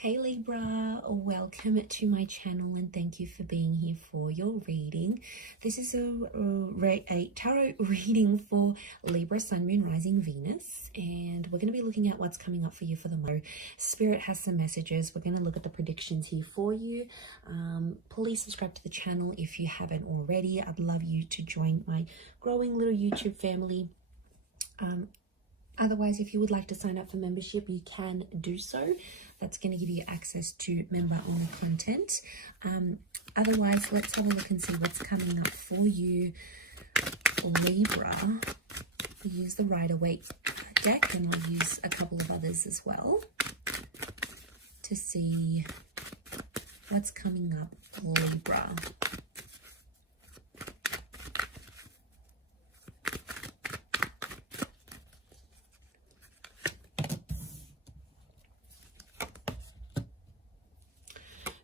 Hey Libra, welcome to my channel and thank you for being here for your reading. This is a tarot reading for Libra, Sun, Moon, Rising, Venus, and we're going to be looking at what's coming up for you for the month. Spirit has some messages. We're going to look at the predictions here for you. Please subscribe to the channel if you haven't already. I'd love you to join my growing little YouTube family. Otherwise, if you would like to sign up for membership, you can do so. That's going to give you access to member-only content. Otherwise, let's have a look and see what's coming up for you, Libra. We use the Rider-Waite deck, and I'll use a couple of others as well to see what's coming up, Libra.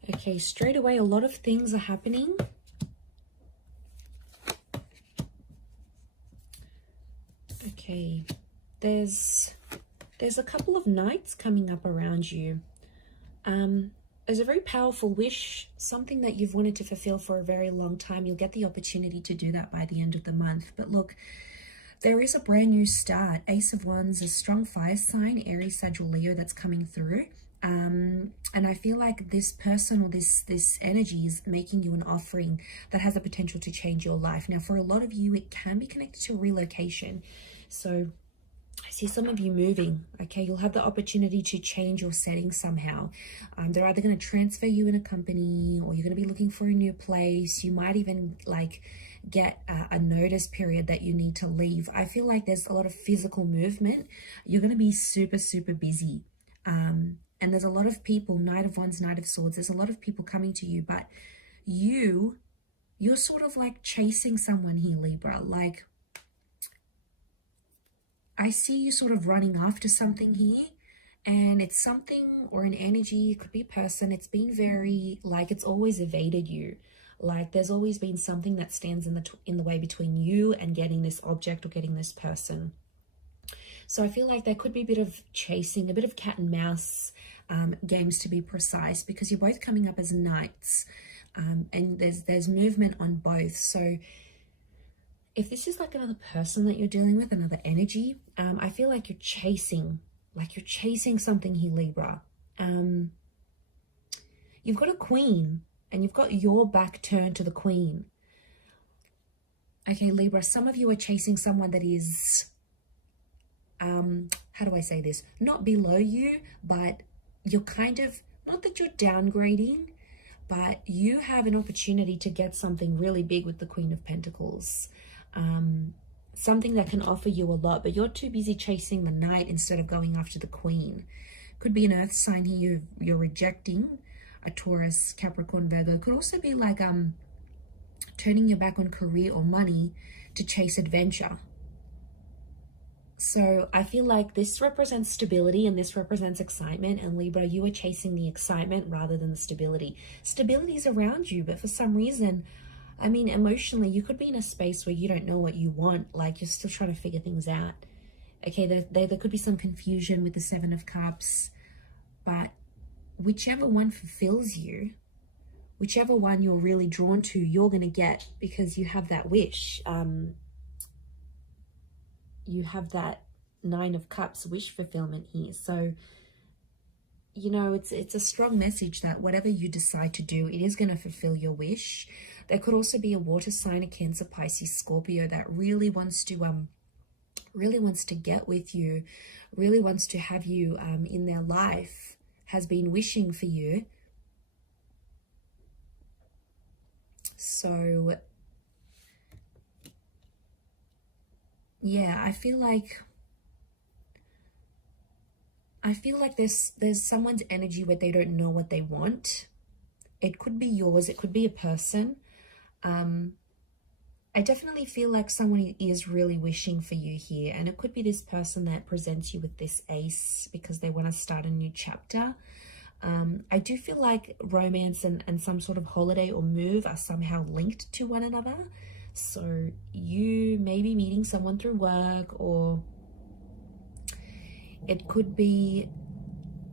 Okay, straight away, a lot of things are happening. Okay, there's a couple of knights coming up around you. There's a very powerful wish, something that you've wanted to fulfill for a very long time. You'll get the opportunity to do that by the end of the month. But look, there is a brand new start. Ace of Wands, a strong fire sign, Aries, Sagittarius, Leo, that's coming through. And I feel like this person or this energy is making you an offering that has the potential to change your life. Now, for a lot of you, it can be connected to relocation. So I see some of you moving. Okay, you'll have the opportunity to change your setting somehow. They're either going to transfer you in a company, or you're going to be looking for a new place. You might even like get a notice period that you need to leave. I feel like there's a lot of physical movement. You're going to be super busy. And there's a lot of people, Knight of Wands, Knight of Swords, there's a lot of people coming to you, but you're sort of like chasing someone here, Libra. Like, I see you sort of running after something here, and it's something or an energy, it could be a person. It's been very, like, it's always evaded you. Like, there's always been something that stands in the way between you and getting this object or getting this person. So I feel like there could be a bit of chasing, a bit of cat and mouse games, to be precise, because you're both coming up as knights, and there's movement on both. So if this is like another person that you're dealing with, another energy, I feel like you're chasing something here, Libra. You've got a queen, and you've got your back turned to the queen. Okay, Libra, some of you are chasing someone that is, how do I say this? Not below you, but you're kind of, not that you're downgrading, but you have an opportunity to get something really big with the Queen of Pentacles. Something that can offer you a lot, but you're too busy chasing the knight instead of going after the queen. Could be an earth sign here you're rejecting, a Taurus, Capricorn, Virgo. Could also be like turning your back on career or money to chase adventure. So I feel like this represents stability and this represents excitement. And Libra, you are chasing the excitement rather than the stability. Stability is around you, but for some reason, I mean, emotionally, you could be in a space where you don't know what you want. Like, you're still trying to figure things out. Okay, there could be some confusion with the Seven of Cups. But whichever one fulfills you, whichever one you're really drawn to, you're going to get, because you have that wish. You have that Nine of Cups wish fulfillment here. So, you know, it's a strong message that whatever you decide to do, it is going to fulfill your wish. There could also be a water sign, a Cancer, Pisces, Scorpio, that really wants to get with you, really wants to have you in their life, has been wishing for you. So yeah, I feel like there's someone's energy where they don't know what they want. It could be yours, it could be a person. I definitely feel like someone is really wishing for you here, and it could be this person that presents you with this ace because they want to start a new chapter. I do feel like romance and some sort of holiday or move are somehow linked to one another. So you may be meeting someone through work, or it could be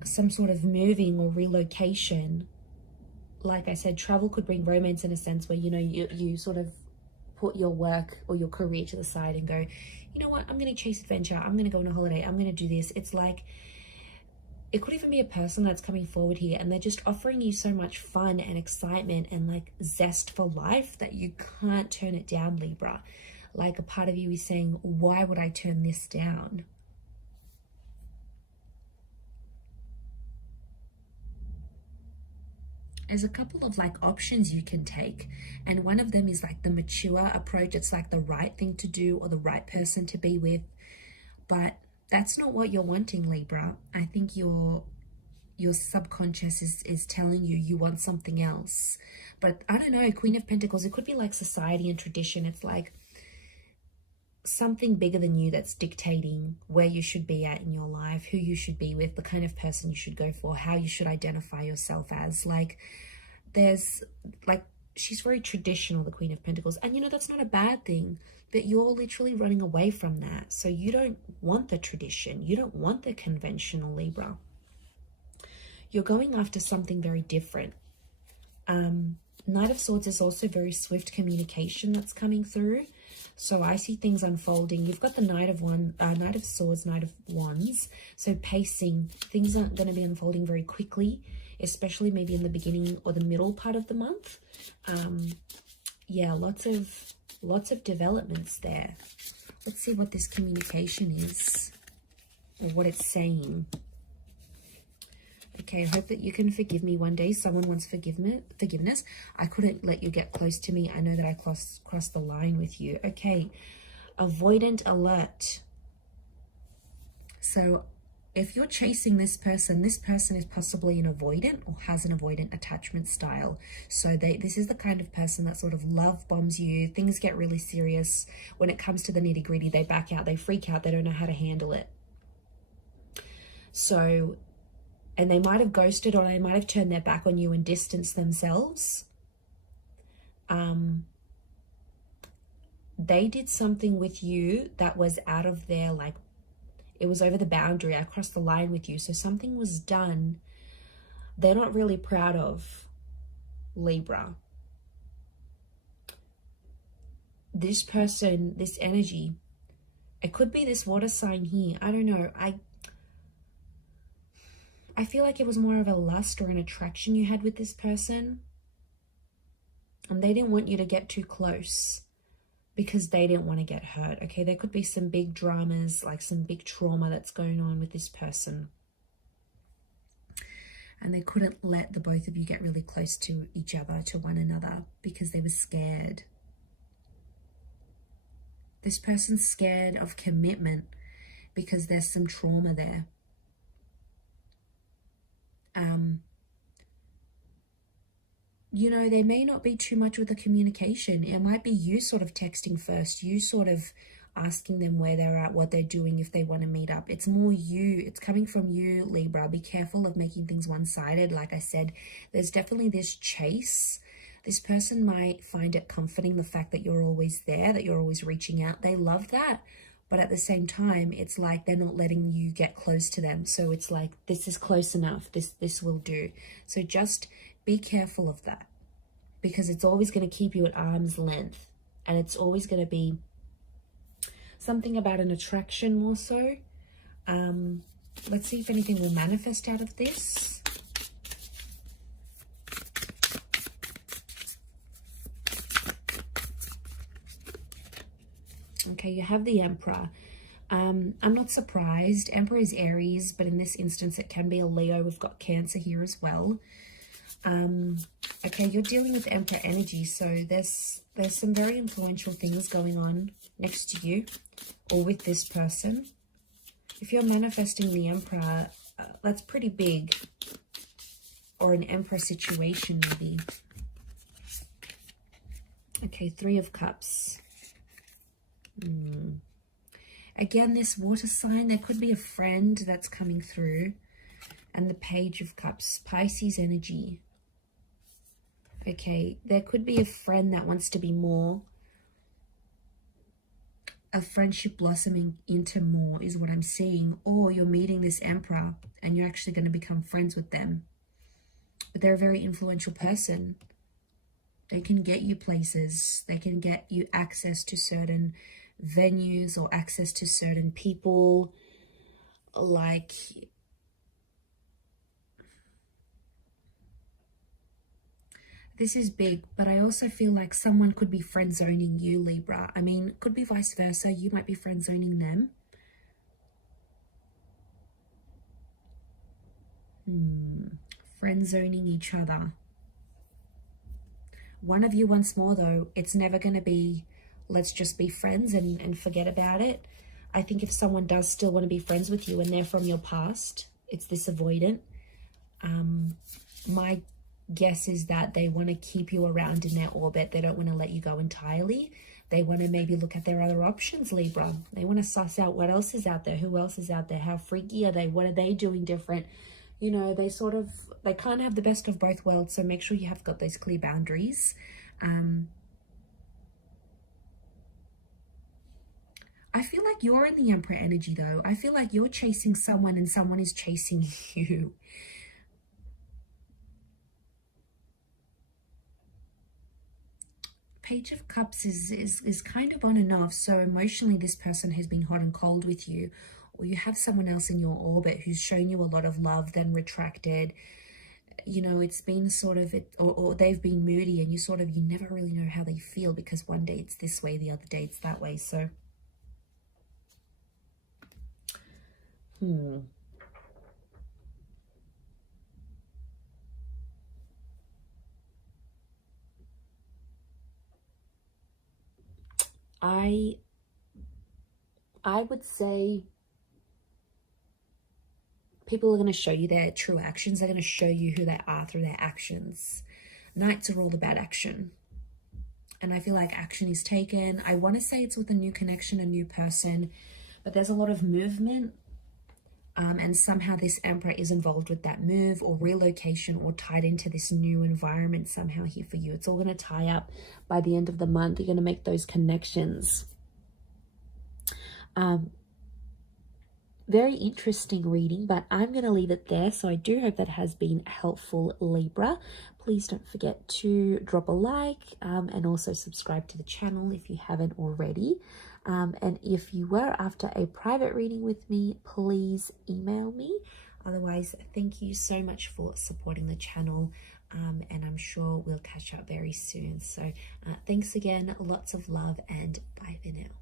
some sort of moving or relocation. Like I said, travel could bring romance in a sense where, you know, you sort of put your work or your career to the side and go, you know what, I'm going to chase adventure. I'm going to go on a holiday. I'm going to do this. It's like, it could even be a person that's coming forward here and they're just offering you so much fun and excitement and like zest for life that you can't turn it down, Libra. Like a part of you is saying, why would I turn this down? There's a couple of like options you can take, and one of them is like the mature approach. It's like the right thing to do or the right person to be with, but that's not what you're wanting, Libra. I think your subconscious is telling you you want something else. But I don't know, Queen of Pentacles, it could be like society and tradition. It's like something bigger than you that's dictating where you should be at in your life, who you should be with, the kind of person you should go for, how you should identify yourself as. Like, there's like, she's very traditional, the Queen of Pentacles, and you know, that's not a bad thing, but you're literally running away from that. So you don't want the tradition, you don't want the conventional, Libra. You're going after something very different. Knight of Swords is also very swift communication that's coming through. So I see things unfolding. You've got the Knight of Swords, Knight of Wands. So pacing, things aren't going to be unfolding very quickly, especially maybe in the beginning or the middle part of the month. Yeah, lots of developments there. Let's see what this communication is, or what it's saying. Okay, I hope that you can forgive me one day. Someone wants forgiveness. I couldn't let you get close to me. I know that I crossed the line with you. Okay, avoidant alert. So if you're chasing this person is possibly an avoidant or has an avoidant attachment style. So this is the kind of person that sort of love bombs you. Things get really serious. When it comes to the nitty gritty, they back out, they freak out, they don't know how to handle it. So, and they might have ghosted, or they might have turned their back on you and distanced themselves. They did something with you that was out of their, like, it was over the boundary. I crossed the line with you. So something was done they're not really proud of, Libra. This person, this energy, it could be this water sign here. I don't know. I feel like it was more of a lust or an attraction you had with this person. And they didn't want you to get too close because they didn't want to get hurt. Okay, there could be some big dramas, like some big trauma that's going on with this person. And they couldn't let the both of you get really close to each other, to one another, because they were scared. This person's scared of commitment because there's some trauma there. You know, they may not be too much with the communication. It might be you sort of texting first, you sort of asking them where they're at, what they're doing, if they want to meet up. It's more you. It's coming from you, Libra. Be careful of making things one-sided. Like I said, there's definitely this chase. This person might find it comforting, the fact that you're always there, that you're always reaching out. They love that. But at the same time, it's like they're not letting you get close to them. So it's like, this is close enough. This will do. So just be careful of that, because it's always going to keep you at arm's length. And it's always going to be something about an attraction more so. Let's see if anything will manifest out of this. Okay, you have the Emperor. I'm not surprised. Emperor is Aries, but in this instance, it can be a Leo. We've got Cancer here as well. Okay, you're dealing with Emperor energy, so there's some very influential things going on next to you or with this person. If you're manifesting the Emperor, that's pretty big, or an Emperor situation maybe. Okay, Three of Cups. Again, this water sign, there could be a friend that's coming through. And the Page of Cups, Pisces energy. Okay, there could be a friend that wants to be more a friendship blossoming into more is what I'm seeing. Or you're meeting this Emperor and you're actually going to become friends with them. But they're a very influential person. They can get you places. They can get you access to certain venues or access to certain people. Like, this is big, but I also feel like someone could be friend zoning you, Libra. I mean, could be vice versa. You might be friend zoning them. Friend zoning each other. One of you once more, though, it's never going to be, let's just be friends and forget about it. I think if someone does still want to be friends with you and they're from your past, it's this avoidant. My guess is that they want to keep you around in their orbit. They don't want to let you go entirely. They want to maybe look at their other options, Libra. They want to suss out what else is out there, who else is out there, how freaky are they, what are they doing different. You know, they can't have the best of both worlds, so make sure you have got those clear boundaries. I feel like you're in the Emperor energy, though. I feel like you're chasing someone and someone is chasing you. Page of Cups is kind of on and off. So emotionally, this person has been hot and cold with you, or you have someone else in your orbit who's shown you a lot of love, then retracted. You know, it's been sort of, or they've been moody, and you never really know how they feel, because one day it's this way, the other day it's that way. So, I would say people are going to show you their true actions. They're going to show you who they are through their actions. Knights are all about action. And I feel like action is taken. I want to say it's with a new connection, a new person, but there's a lot of movement. And somehow this Emperor is involved with that move or relocation or tied into this new environment somehow here for you. It's all going to tie up by the end of the month. You're going to make those connections. Very interesting reading, but I'm going to leave it there. So I do hope that has been helpful, Libra. Please don't forget to drop a like and also subscribe to the channel if you haven't already. And if you were after a private reading with me, please email me. Otherwise, thank you so much for supporting the channel. And I'm sure we'll catch up very soon. So thanks again, lots of love, and bye for now.